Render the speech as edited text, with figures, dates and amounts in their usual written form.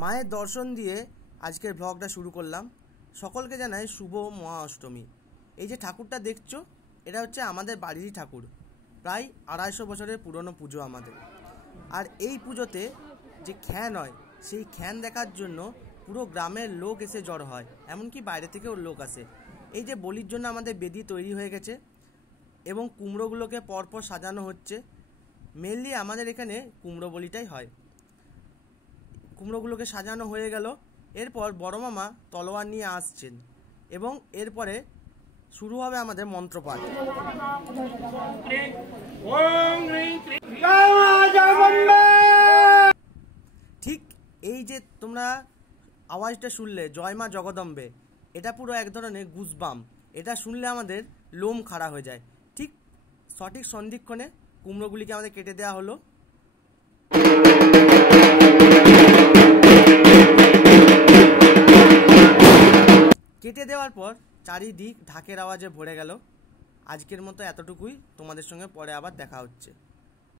মায়ের দর্শন দিয়ে আজকের ব্লগটা শুরু করলাম। সকলকে জানাই শুভ মহা অষ্টমী। এই যে ঠাকুরটা দেখছো, এটা হচ্ছে আমাদের বাড়িরই ঠাকুর। প্রায় 250 বছরের পুরনো পুজো আমাদের। আর এই পুজোতে যে খ্যান হয়, সেই খ্যান দেখার জন্য পুরো গ্রামের লোক এসে জড়ো হয়, এমনকি বাইরে থেকেও লোক আসে। এই যে বলির জন্য আমাদের বেদি তৈরি হয়ে গেছে এবং কুমড়োগুলোকে পরপর সাজানো হচ্ছে। মেনলি আমাদের এখানে কুমড়ো বলিটাই হয়। কুমড়োগুলোকে সাজানো হয়ে গেল, এরপর বড় মামা তলোয়ার নিয়ে আসছেন এবং এরপরে শুরু হবে আমাদের মন্ত্রপাঠ। ঠিক এই যে তোমরা আওয়াজটা শুনলে, জয় মা জগদম্বে, এটা পুরো এক ধরনের গুজবাম। এটা শুনলে আমাদের লোম খাড়া হয়ে যায়। ঠিক সঠিক সন্ধিক্ষণে কুমড়োগুলিকে আমাদের কেটে দেওয়া হলো। কেটে দেওয়ার পর চারিদিক ঢাকের আওয়াজে ভরে গেল। আজকের মতো এতটুকুই, তোমাদের সঙ্গে পরে আবার দেখা হচ্ছে।